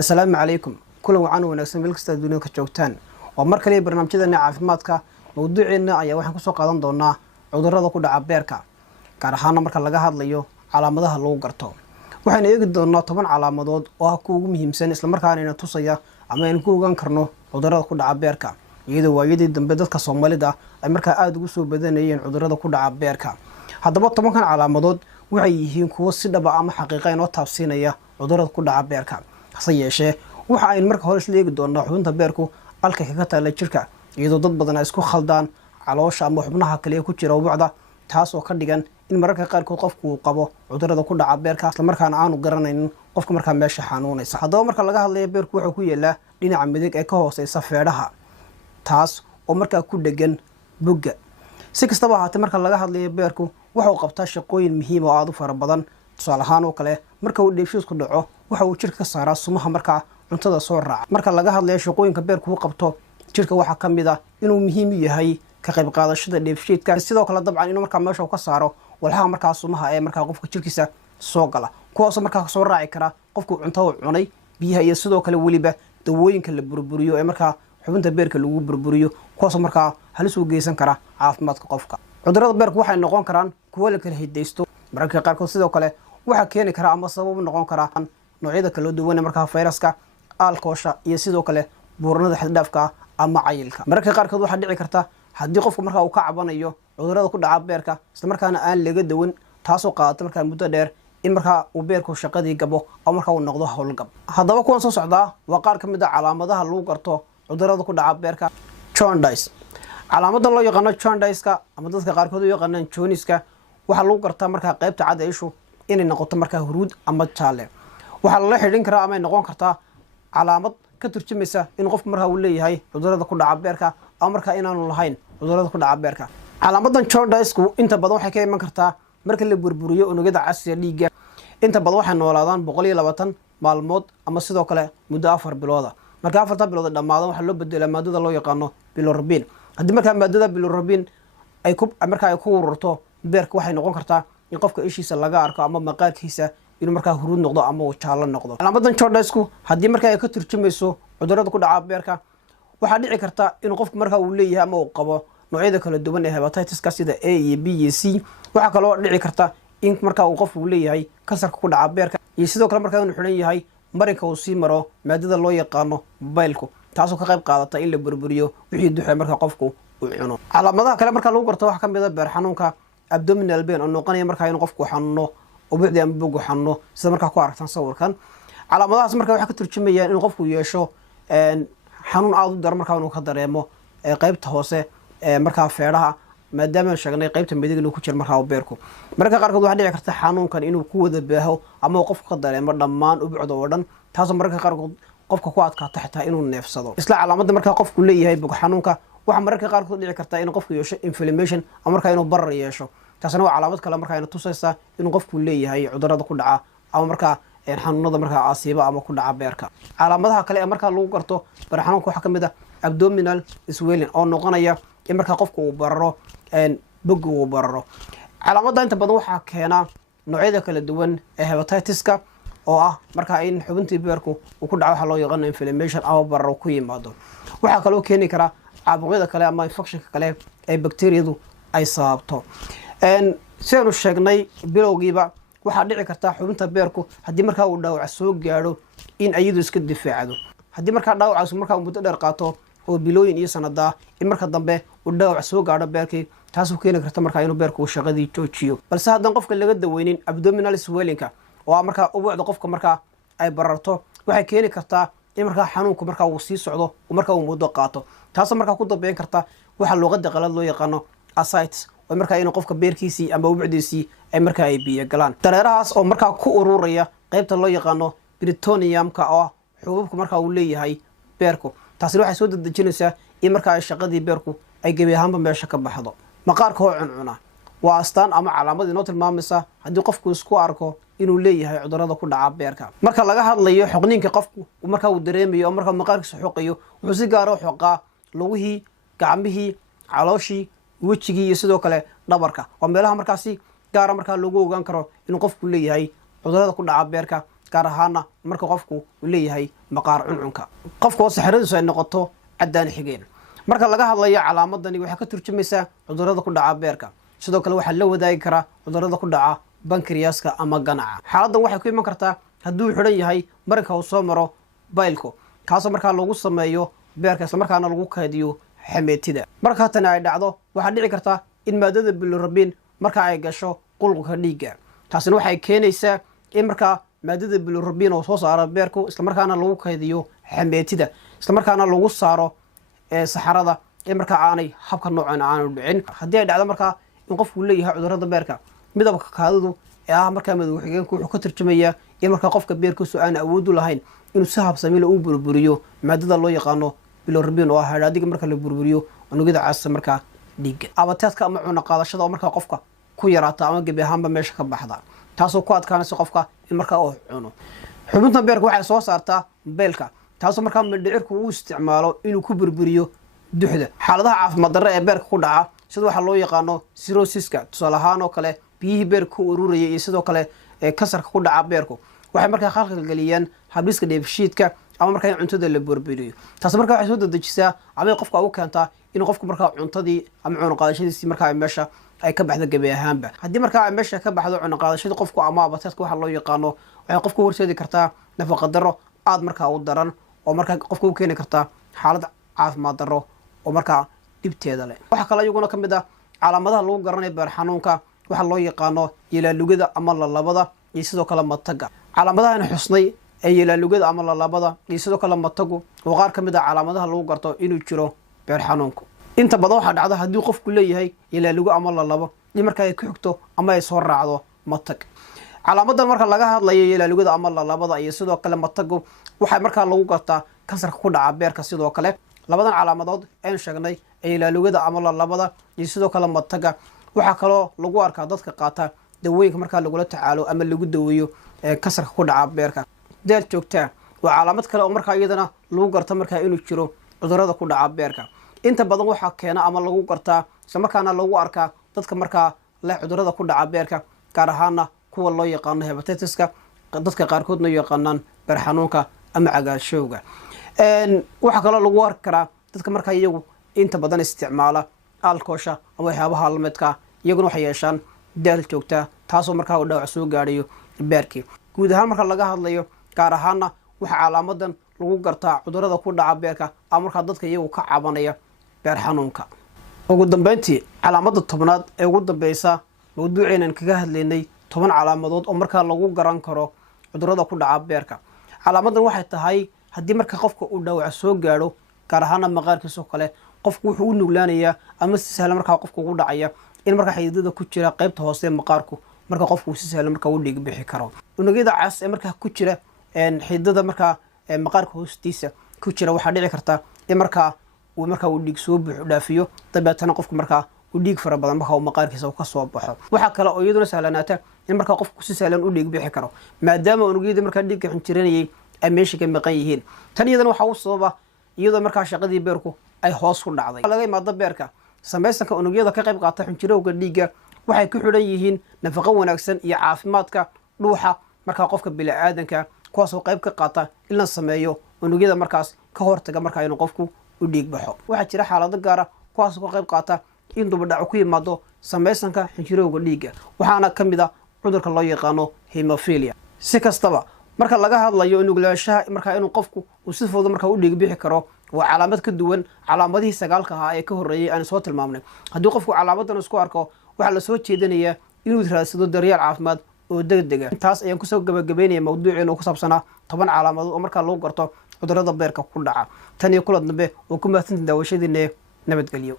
السلام عليكم كل وعن ونكسب بالكستا الدنيا كجوجتان ومركلي برنامجنا caafimaadka mowduuceena ayaa waxaan ku soo qaadan doonaa cudurrada ku dhaca beerka gaar ahaan marka laga hadlayo calaamadaha lagu garto waxaan eegi doonaa 10 calaamadood oo ah kuwa ugu muhiimsan isla markaana tusaya ama aan ku ogaan karno cudurrada ku dhaca beerka iyadoo waayadii dambe dadka Soomaalida ay markaa aad ugu soo badanayeen cudurrada ku dhaca beerka haddaba 10 calaamadood waxay yihiin kuwa si dhab ah ama xaqiiqo ah oo taabsiinaya cudurrada ku dhaca beerka yeeshee waxa ay marka hore isla eegi doonaa xubinta beerku halka kaga taala jirka iyadoo dad badan ay isku khaldaan caloosha ama xubnaha kale ee ku jira ubucda taas oo ka dhigan in mararka qaar kood qofku uu qabo cudurrada ku dhaca beerka isla markaana aanu garanaynin qofka marka meesha xanuunaysa haddaba marka laga hadlayo beerku wuxuu ku yeelaa dhinaca midig ee ka hooseysa feedhaha taas oo marka ku dhagan bugga si kastaba ahaatee marka laga hadlayo beerku wuxuu qabtaa shaqooyin muhiim ah oo aad u fara badan tusaale ahaan oo kale marka uu dheefshiidku dhaco waxa uu jirka ka saaraa sumaha marka cuntada soo raaca marka laga hadlayo shaqooyinka beerku uu qabto jirka waxa kamid ah inuu muhiim u yahay ka qayb qaadashada dheefshiidka sidoo kale dabcan inuu marka meesha ka saaro walxaha marka sumaha ee marka qofka jirkiisa soo gala kuwaas marka soo raaci kara qofku cuntada cunay biyaha iyo sidoo kale waliba dawooyinka la burburiyo ee marka xubinta beerka lagu burburiyo kuwaas marka halis u geysan kara caafimaadka qofka cudurrada beerku waxay noqon karaan kuwa la kala hidaysto mararka qaar kood sidoo kale waxa keeni kara ama sabab noqon kara noocyada kala duwan ee marka fayraska alkoosha iyo sidoo kale buurnada xad dhaafka ama cayilka mararka qaar kood waxa dhici karta hadii qofku marka uu ka cabanayo cudurrada ku dhaca beerka isla markaana aan laga dawan taas oo qaadato marka muddo dheer in marka uu beerku shaqadii gabo ama marka uu noqdo hawlgab haddaba kuwan soo socda waa qaar kamid ah calaamadaha lagu garto cudurrada ku dhaca beerka jaundice calaamada loo yaqaan jaundice-ka ama dadka qaar kood u yaqaanaan jaundice-ka waxa lagu gartaa marka qaybta cad ee ishu inay noqoto marka huruud ama jaale waxa la xidhin karaa ama noqon kartaa calaamad ka turjumaysa in qofku marka uu leeyahay cudurrada ku dhaca beerka ama marka inaanu lahayn cudurrada ku dhaca beerka calaamadan jaundice-ku inta badan waxay ka iman kartaa marka la burburiyo unugyada casriga dhiigga inta badan waxay noolaadaan 120 maalmood ama sidoo kale muddo 4 bilood marka 4 bilood dhamaado waxa loo bedelaa maadada loo yaqaan bilirubin hadii marka maadada bilirubin ay ku ururto beerka waxay noqon kartaa in qofka ishiisa laga arko ama maqaarkiisa inuu marka huruud noqdo ama uu jaalo noqdo calaamadan jaundice-ku hadii marka ay ka turjumayso cudurrada ku dhaca beerka waxa dhici karta in qofku marka uu leeyahay ama uu qabo noocyada kala duwan ee hepatitis-ka sida A iyo B iyo C waxa kale oo dhici karta in marka uu qofku leeyahay kansarka ku dhaca beerka iyo sidoo kale marka uu xiran yahay marinka uu sii maro maadada loo yaqaan bile-ku taasoo ka qayb qaadata in la burburiyo wixii duxay marka qofku uu cuno calaamadaha kale marka lagu garto waxa kamid ah beer xanuunka abdominal pain oo noqonaya marka in qofku xanuuno ubucda ama bogu xanuuno sida marka ku aragtan sawirkan calaamadahaas marka waxa ka turjumayaan in qofku yeesho xanuun aad u dar marka uu ka dareemo qaybta hoose marka feedhaha maadaama sheegnay qaybta midig inuu ku jiro marka beerku marka qaar kood waxa dhici karta xanuunkan inuu ku wada baaho ama qofku ka dareemo dhammaan ubucda oo dhan taas marka qaar kood qofka ku adkaata xitaa inuu neefsado isla calaamada marka qofku leeyahay bog xanuunka waxa marka qaar kood dhici karta in qofku yeesho inflammation ama marka inuu barar yeesho taasna waa calaamad kale marka ay tusaysa in qofku leeyahay cudurrada ku dhaca ama marka xanuunada marka asiiba ama ku dhaca beerka calaamadaha kale ee marka lagu garto beer xanuunka waxa kamid ah abdominal swelling oo noqonaya in marka qofku uu bararo bogga uu bararo calaamada inta badan waxa keena noocyada kala duwan ee hepatitis-ka oo ah marka in xubintii beerku uu ku dhaco waxa loo yaqaan inflammation ama bararo ku yimaado waxa kale oo keeni kara caabuqyada kale ama infection kale ee bakteeriyadu ay sababto sidoo sheegnay bilowgiiba waxa dhici karta xubinta beerku hadii marka uu dhaawac soo gaaro in ayadu iska difaacdo hadii marka dhaawacaas marka uu muddo dheer qaato oo bilooyin iyo sanada in marka dambe uu dhaawac soo gaaro beerkii taas oo keeni karta marka inuu beerku shaqadii joojiyo balse haddii qofka laga daweynin abdominal swelling-ka oo marka ubucda qofka marka ay bararto waxay keeni kartaa in marka xanuunku marka uu sii socdo oo marka uu muddo qaato taas marka ku dambeyn karta waxa luqada qalad loo yaqaan ascites oo marka inuu qofka beerkiisii ama ubucdiisii ay marka ay biyo galaan dareerahaas oo marka ku ururaya qaybta loo yaqaan peritoneum-ka oo xububku marka uu leeyahay beerku taasina waxay soo dadajinaysaa in marka ay shaqadii beerku ay gabi ahaanba meesha ka baxdo maqaarka oo cuncuna waa astaan ama calaamad inoo tilmaamaysa hadii qofku isku arko inuu leeyahay cudurrada ku dhaca beerka marka laga hadlayo xoqniinka qofku marka uu dareemayo oo marka maqaarkiisa xoqayo wuxuu si gaar ah u xoqaa lugihii gacmihii calooshii wajigii iyo sidoo kale dhabarka waa meelaha markaasi gaar ah marka lagu ogaan karo inuu qofku leeyahay cudurrada ku dhaca beerka gaar ahaana marka qofku uu leeyahay maqaar cuncunka qofka oo saxaradiisu ay noqoto caddaan xigeen marka laga hadlayo calaamadani waxay ka turjumaysaa cudurrada ku dhaca beerka sidoo kale waxaa la wadaagi karaa cudurrada ku dhaca bankriyaska ama ganaca xaaladdan waxay ku iman kartaa haddii uu xidhan yahay marinka uu soo maro baylku kaasoo markaa lagu sameeyo beerka islamarkaana lagu kaydiyo xameetida marka tani ay dhacdo waxaa dhici karta in maadada bilirubin marka ay gasho qulqulka dhiigga taasina waxay keenaysaa in markaa maadada bilirubin oo soo saaro beerku islamarkaana lagu kaydiyo xameetida islamarkaana lagu saaro saxarada ee markaa aanay habka noocan aanu dhicin haddii ay dhacdo markaa in qofku leeyahay cudurrada beerka midabka kaadidu ee markaa madow xigeenku wuxuu ka tarjumayaa in markaa qofka beerkiisu aan awood u lahayn inuu si habsami leh u burburiyo maadada loo yaqaano bilirubin oo ah hadhaadiga marka la burburiyo unugyada caasa markaa dhiigga abateedka ama cunno qaadashada oo markaa qofka ku yaraata ama gebi ahaanba meesha ka baxda taasoo ku adkaanaysa qofka in markaa uu cuno xubinta beerka waxay soo saartaa beelka taasoo markaa mindhicirku uu isticmaalo inuu ku burburiyo duxda xaaladaha caafimaad darre ee beerka ku dhaca sida waxaa loo yaqaano cirrhosiska tusaale ahaan oo kale biyihii beerka ku ururaya iyo sidoo kale kasarka ku dhaca beerku waxay markaa khalkhal geliyaan habdhiska dheefshiidka ama markaa in cuntada la burburiyo taas markaa waxay soo dedejisaa ama qofka ugu keentaa in qofku markaa cuntadii ama cuno qaadashadiisii markaa meesha ay ka baxdo gebi ahaanba haddii markaa ay meesha ka baxdo cuno qaadashadii qofku ama abateedka waxa loo yaqaano waxay qofku horseedi kartaa nafaqa darro aad markaa u daran oo markaa qofka u keeni kartaa xaalad caafimaad darro oo markaa dhibteeda leh waxaa kale iyaguna ka mid ah calaamadaha lagu garanayo beer xanuunka waxaa loo yaqaano yelaalugada ama lalabada iyo sidoo kale mataga calaamadahan xusnay ee yelaalugada ama lalabada iyo sidoo kale matagu oo qaar ka mid ah calaamadaha lagu garto inuu jiro beer xanuunku inta badan waxaa dhacda haddii qofku leeyahay yelaalugo ama lalabo in markaa ay ku xigto ama ay soo raacdo matag calaamadan marka laga hadlayo yelaalugada ama lalabada iyo sidoo kale matagu waxaa markaa lagu gartaa kansarka ku dhaca beerka sidoo kale labadan calaamadood aynu sheegnay ee yelaalugada ama lalabada iyo sidoo kale mataga waxaa kaloo lagu arkaa dadka qaata dawooyinka markaa lagula tacaalo ama lagu daweeyo kansarka ku dhaca beerka daal joogtaa waa calaamad kale oo markaa iyadana lagu garta markaa inuu jiro cudurrada ku dhaca beerka inta badan waxaa keena ama lagu gartaa islamarkaana lagu arkaa dadka markaa leh cudurrada ku dhaca beerka gaar ahaana kuwa loo yaqaano hebatiska dadka qaarkoodna yaqaanaan beer xanuunka ama cagaarshowga waxaa kaloo lagu arki karaa dadka markaa iyagu inta badan isticmaala alkoosha ama waxyaabaha lamidka iyaguna waxay yeeshaan daal joogtaa taasoo markaa uu dhaawac soo gaadhayo beerkii guud ahaan marka laga hadlayo gaar ahaana waxaa calaamadan lagu gartaa cudurrada ku dhaca beerka ama markaa dadka iyagu ka cabanaya beer xanuunka ugu dambeyntii calaamada tobnaad ee ugu dambeysa mawduuceenan kaga hadlaynay 10 calaamadood oo markaa lagu garan karo cudurrada ku dhaca beerka calaamadan waxay tahay haddii marka qofka uu dhaawac soo gaadho gaar ahaana maqaarkiisoo kale qofku wuxuu u nuglaanayaa ama si sahlan markaa qofka ugu dhacaya in markaa xididada ku jira qaybta hoose ee maqaarku marka qofku si sahlan markaa u dhiig bixi karo unugyada cas ee markaa ku jira xididada markaa maqaarka hoostiisa ku jira waxaa dhici karta in markaa uu dhiig soo buuxo dhaafiyo dabeetana qofku markaa uu dhiig fara badan markaa uu maqaarkiisa ka soo baxo waxaa kale oo iyaduna sahlanaata in markaa qofku si sahlan u dhiig bixi karo maadaama unugyada markaa dhiigga xinjiranayay ay meesha ka maqan yihiin tan iyadana waxaa u sababa iyadoo markaa shaqadii beerku ay hoos u dhacday laga imaado beerka samaysanka unugyada ka qayb qaata xinjirowga dhiigga waxay ku xidhan yihiin nafaqo wanaagsan iyo caafimaadka dhuuxa markaa qofka bini'aadanka kuwaasoo qayb ka qaata in la sameeyo unugyada markaas ka hortaga markaa inuu qofku u dhiig baxo waxaa jira xaalado gaara kuwaasoo ka qayb qaata in dubadhaco ku yimaado samaysanka xinjirowga dhiigga waxaana ka mid ah cudurka loo yaqaano hemophilia si kastaba marka laga hadlayo nuglaanshaha markaa inuu qofku uu si fudud markaa u dhiig bixi karo waa calaamad ka duwan calaamadihii 9 ahaa ee ka horreeyay aan soo tilmaamnay haddii qofku calaamadan isku arko waxaa la soo jeedinayaa inuu raadsado daryeel caafimaad oo degdeg ah intaas ayaan kusoo gabagabeynaya mawduuceena oo ku saabsanaa 10 calaamadood oo markaa lagu garto cudurrada beerka ku dhaca tan iyo kulan dambe oo ku mahadsantiin daawashadiina nabadgelyo